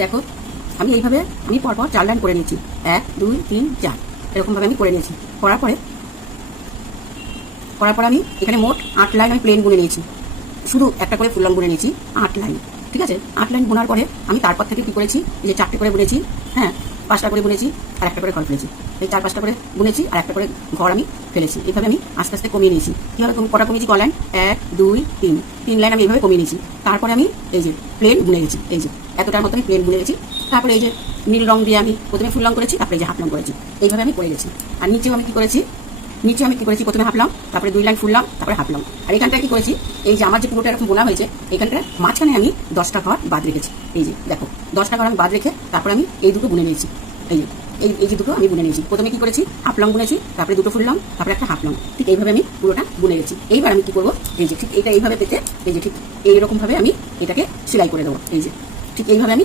দেখো আমি এইভাবে আমি পরপর 4 লাইন করে নিয়েছি, 1 2 3 4 এরকমভাবে আমি করে নিয়েছি। করার পরে আমি এখানে মোট 8 লাইন আমি প্লেন বুনে নিয়েছি, শুধু একটা করে ফুল লাইন বুনে নিয়েছি 8 লাইন। ঠিক আছে, 8 লাইন বোনার পরে আমি তারপর থেকে কি করেছি, এই যে 4টে করে বুনেছি, হ্যাঁ 5টা করে বুনেছি আর একটা করে ঘর ফেলেছি। এই 4-5টা করে বুনেছি আর একটা করে ঘর আমি ফেলেছি। এইভাবে আমি আস্তে আস্তে কমিয়ে নিয়েছি। কীভাবে কটা কমিয়েছি, ক লাইন, 1 2 3 লাইন আমি এইভাবে কমিয়ে নিয়েছি। তারপরে আমি এই যে প্লেন বুনে গেছি, এই যে এতটার মতো আমি প্লেন বুনে গেছি। তারপরে এই যে নীল রং দিয়ে আমি প্রথমে ফুল রং করেছি, তারপরে এই যে হাফ রং করেছি, এইভাবে আমি করে গেছি। আর নিচেও আমি কি করেছি, প্রথমে হাফলাম, তারপরে 2 লাইন ফুললাম, তারপরে হাফলাম। আর এখানটায় কি করেছি, এই যে আমার যে পুরোটা এরকম বোনা হয়েছে, এখানটায় মাঝখানে আমি 10টা ঘর বাদ রেখেছি। এই যে দেখো 10টা ঘর আমি বাদ রেখে তারপরে আমি এই দুটো বুনে নিয়েছি। এই যে দুটো আমি বুনে নিয়েছি। প্রথমে কি করেছি, হাফলং বুনেছি, তারপরে দুটো ফুললাম, তারপরে একটা হাফলং। ঠিক এইভাবে আমি পুরোটা বুনে গেছি। এইবার আমি কি করবো, এই যে ঠিক এটা এইভাবে পেতে, এই যে ঠিক এইরকম ভাবে আমি এটাকে সেলাই করে দেবো। এই যে ঠিক এইভাবে আমি